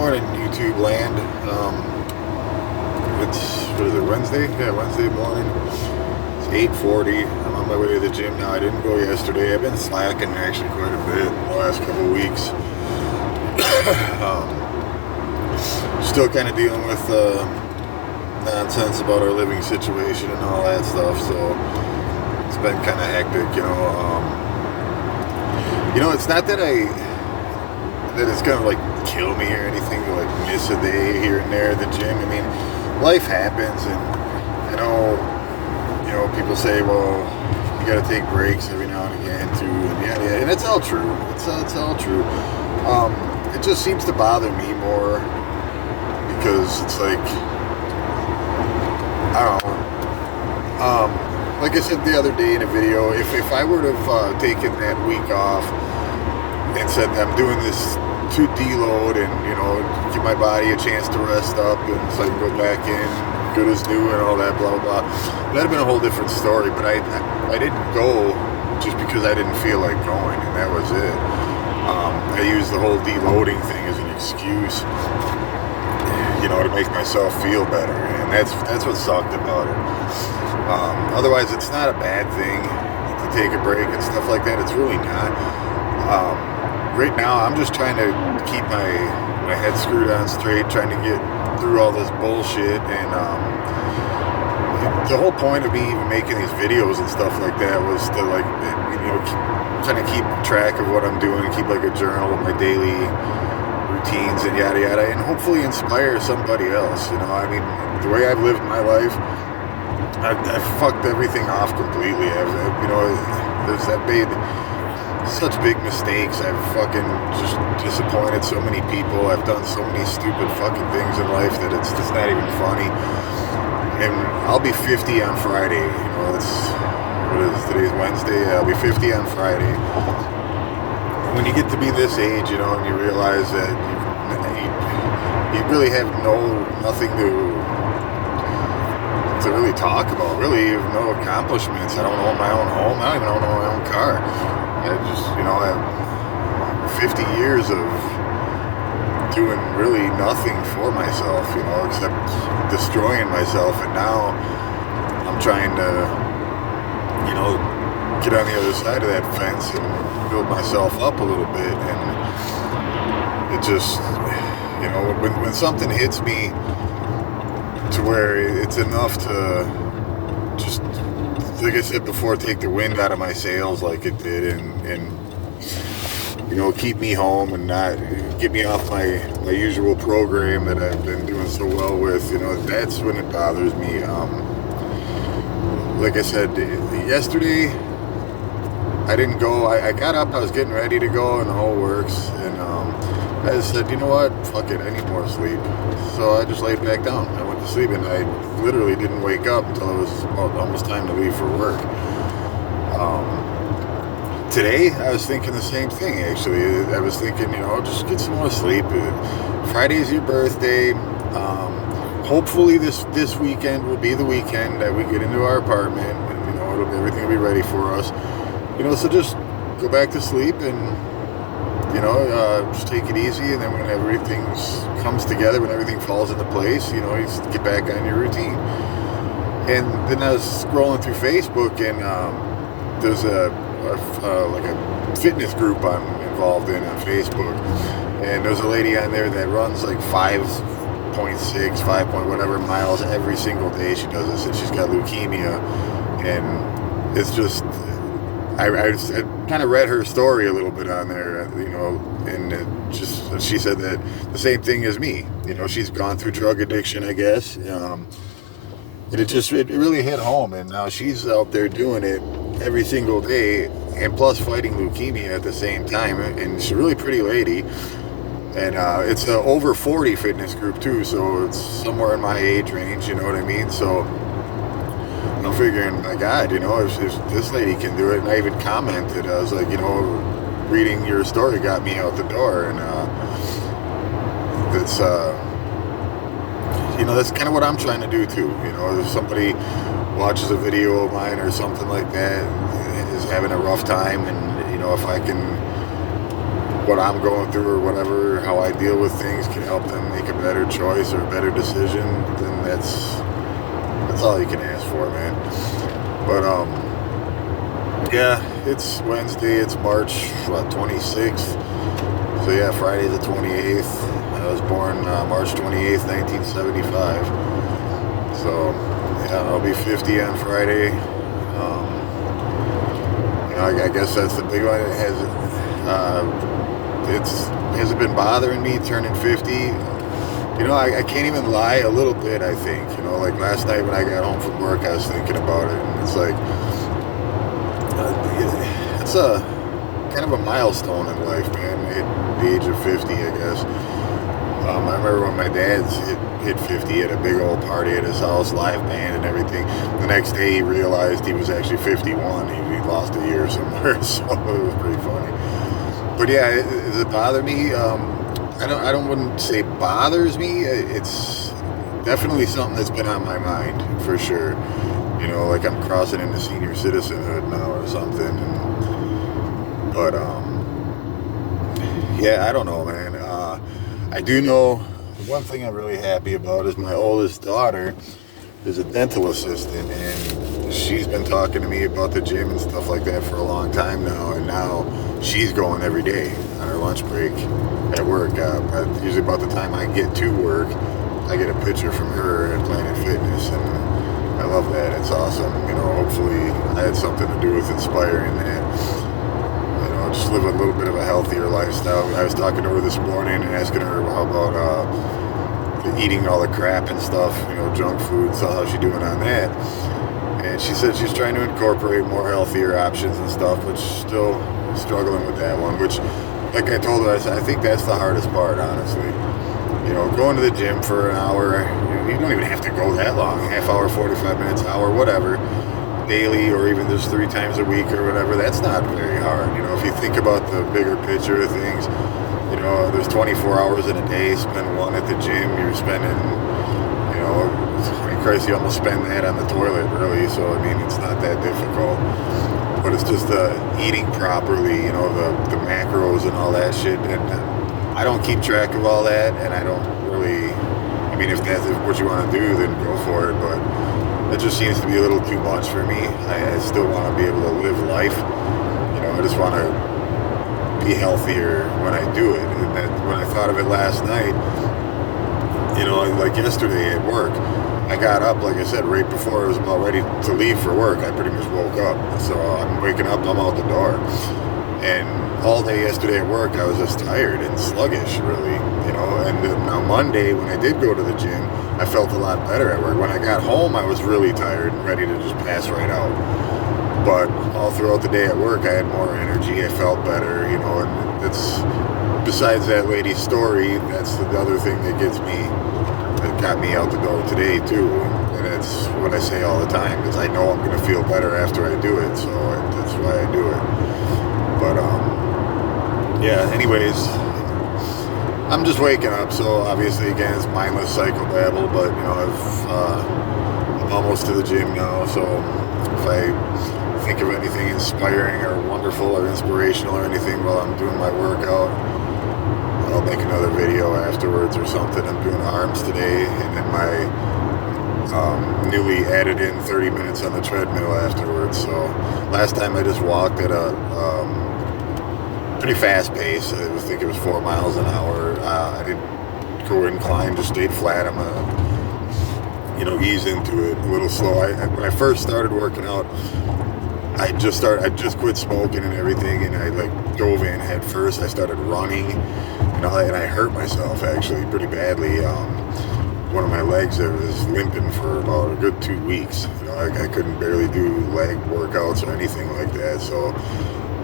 morning, YouTube land. It's, what is it, Wednesday? Yeah, Wednesday morning. It's 8:40. I'm on my way to the gym now. I didn't go yesterday. I've been slacking actually quite a bit the last couple of weeks. Still kind of dealing with nonsense about our living situation and all that stuff, so it's been kind of hectic. It's not that it's gonna like kill me or anything to like miss a day here and there at the gym. I mean, life happens, and people say, well, you got to take breaks every now and again too, and yeah, and it's all true. It's all true. It just seems to bother me more because it's like, I don't know. Like I said the other day in a video, if I were to have taken that week off and said I'm doing this to deload and give my body a chance to rest up and so I can go back in good as new and all that blah blah blah, that'd have been a whole different story. But I didn't go just because I didn't feel like going, and that was it. I used the whole deloading thing as an excuse, to make myself feel better, and that's what sucked about it. Otherwise, it's not a bad thing to take a break and stuff like that. It's really not. Right now, I'm just trying to keep my head screwed on straight, trying to get through all this bullshit. And the whole point of me even making these videos and stuff like that was to kind of keep track of what I'm doing, keep like a journal of my daily routines and yada yada, and hopefully inspire somebody else. I mean, the way I've lived my life, I've fucked everything off completely. I've made such big mistakes. I've fucking just disappointed so many people. I've done so many stupid fucking things in life that it's just not even funny. And I'll be 50 on Friday. Today's Wednesday. I'll be 50 on Friday. When you get to be this age, and you realize that you really have nothing to really talk about. Really, you have no accomplishments. I don't own my own home. I don't even own my own car. I just, I have 50 years of doing really nothing for myself, except destroying myself. And now I'm trying to, get on the other side of that fence and build myself up a little bit. And it just, when something hits me to where it's enough to just, like I said before, take the wind out of my sails like it did, and keep me home and not get me off my usual program that I've been doing so well with, that's when it bothers me. Like I said, yesterday I didn't go. I got up, I was getting ready to go, and the whole works, and I just said, you know what, fuck it, I need more sleep. So I just laid back down. I went to sleep, and I literally didn't wake up until it was almost time to leave for work. Today, I was thinking the same thing, actually. I was thinking, just get some more sleep. Friday's your birthday. Hopefully this weekend will be the weekend that we get into our apartment, and, everything will be ready for us. So just go back to sleep and, just take it easy, and then when everything comes together, when everything falls into place, you just get back on your routine. And then I was scrolling through Facebook, and there's a fitness group I'm involved in on Facebook, and there's a lady on there that runs like 5.6, 5 whatever miles every single day. She does this, and she's got leukemia, and it's just, I kind of read her story a little bit on there, and she said that the same thing as me. She's gone through drug addiction, I guess, and it really hit home. And now she's out there doing it every single day, and plus fighting leukemia at the same time. And she's a really pretty lady, and it's an over 40 fitness group too, so it's somewhere in my age range. You know what I mean? So I'm figuring, my God, if this lady can do it. And I even commented, I was like, reading your story got me out the door, and that's that's kind of what I'm trying to do too. If somebody watches a video of mine or something like that, is having a rough time, and if I can what I'm going through or whatever, how I deal with things can help them make a better choice or a better decision, then that's all you can ask for, man. But yeah, it's Wednesday, it's March 26th. So yeah, Friday the 28th. I was born March 28th, 1975. So yeah, I'll be 50 on Friday. I guess that's the big one. It hasn't been bothering me turning 50. I can't even lie a little bit, I think. Like last night when I got home from work, I was thinking about it, and it's like, it's a kind of a milestone in life, man, at the age of 50, I guess. I remember when my dad's hit 50 at a big old party at his house, live band and everything. The next day he realized he was actually 51. He lost a year somewhere, so it was pretty funny. But yeah, does it bother me? I wouldn't say bothers me. It's definitely something that's been on my mind for sure. Like I'm crossing into senior citizenhood now or something. But yeah, I don't know, man. I do know the one thing I'm really happy about is my oldest daughter is a dental assistant, and she's been talking to me about the gym and stuff like that for a long time now, and now she's going every day on her lunch break at work. Usually about the time I get to work, I get a picture from her at Planet Fitness, and I love that. It's awesome. Hopefully I had something to do with inspiring that. Just live a little bit of a healthier lifestyle. I was talking to her this morning and asking her how about eating all the crap and stuff, junk food, so how's she doing on that? And she said she's trying to incorporate more healthier options and stuff, but she's still struggling with that one, which, like I told her, I said, I think that's the hardest part, honestly. Going to the gym for an hour, you don't even have to go that long, half hour, 45 minutes, hour, whatever, daily, or even just 3 times a week or whatever, that's not very hard. If you think about the bigger picture of things, there's 24 hours in a day, spend 1 at the gym, you're spending, Christ, you almost spend that on the toilet, really, so, it's not that difficult. But it's just eating properly, the macros and all that shit, and I don't keep track of all that, and I don't really, if that's what you want to do, then go for it, but it just seems to be a little too much for me. I still want to be able to live life. I just want to be healthier when I do it. And when I thought of it last night, like yesterday at work, I got up, like I said, right before I was about ready to leave for work. I pretty much woke up. So I'm waking up, I'm out the door. And all day yesterday at work, I was just tired and sluggish, really. And now Monday, when I did go to the gym, I felt a lot better at work. When I got home, I was really tired and ready to just pass right out. But all throughout the day at work, I had more energy. I felt better, and it's, besides that lady's story, that's the other thing that got me out the door today, too. And it's what I say all the time, is I know I'm going to feel better after I do it, so that's why I do it. But, yeah, anyways, I'm just waking up, so obviously, again, it's mindless psychobabble, but, I'm almost to the gym now, so if I think of anything inspiring or wonderful or inspirational or anything while I'm doing my workout, I'll make another video afterwards or something. I'm doing arms today, and then my newly added in 30 minutes on the treadmill afterwards. So last time I just walked at a pretty fast pace. I think it was 4 miles an hour. I didn't go incline, just stayed flat. I'm ease into it a little slow. When I first started working out, I just quit smoking and everything, and I dove in head first. I started running, and I hurt myself actually pretty badly. One of my legs there was limping for about a good 2 weeks. I couldn't barely do leg workouts or anything like that. So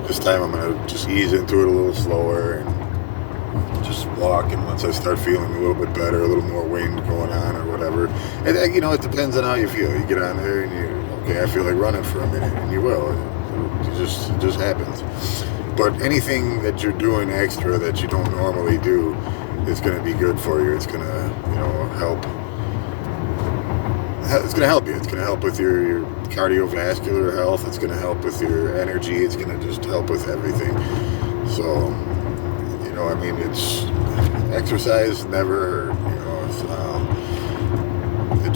this time I'm gonna just ease into it a little slower and just walk, and once I start feeling a little bit better, a little more wind going on or whatever, and it depends on how you feel. You get on there and I feel like running for a minute, and you will. It just happens. But anything that you're doing extra that you don't normally do is going to be good for you. It's going to help. It's going to help you. It's going to help with your cardiovascular health. It's going to help with your energy. It's going to just help with everything. So I mean, it's exercise never hurt.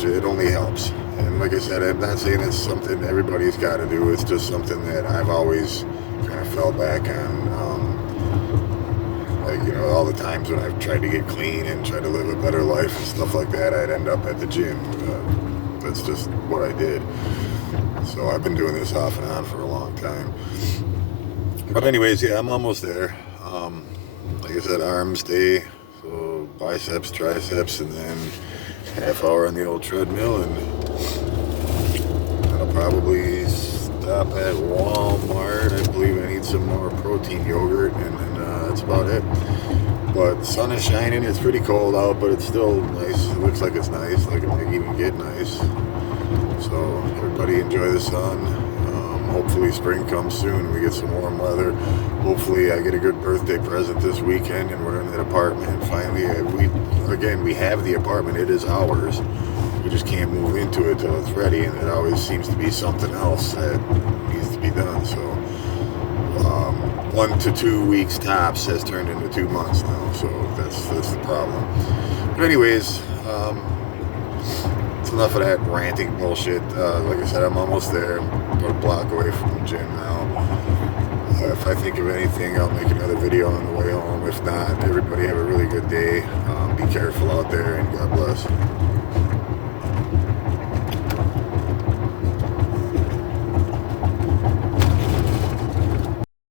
It only helps. And like I said, I'm not saying it's something everybody's got to do. It's just something that I've always kind of fell back on. All the times when I've tried to get clean and tried to live a better life and stuff like that, I'd end up at the gym. That's just what I did. So I've been doing this off and on for a long time. But anyways, yeah, I'm almost there. Like I said, arms day, so biceps, triceps, and then half hour on the old treadmill, and I'll probably stop at Walmart. I believe I need some more protein yogurt, and then that's about it. But the sun is shining. It's pretty cold out, but it's still nice. It looks like it's nice, like it might even get nice. So everybody enjoy the sun. Hopefully spring comes soon and we get some warm weather. Hopefully I get a good birthday present this weekend and we're in an apartment. Finally, we have the apartment. It is ours. We just can't move into it till it's ready, and it always seems to be something else that needs to be done. So 1 to 2 weeks tops has turned into 2 months now. So that's the problem. But anyways, it's enough of that ranting bullshit. Like I said, I'm almost there. I'm about a block away from the gym now. If I think of anything, I'll make another video on the way home. If not, everybody have a really good day. Be careful out there, and God bless.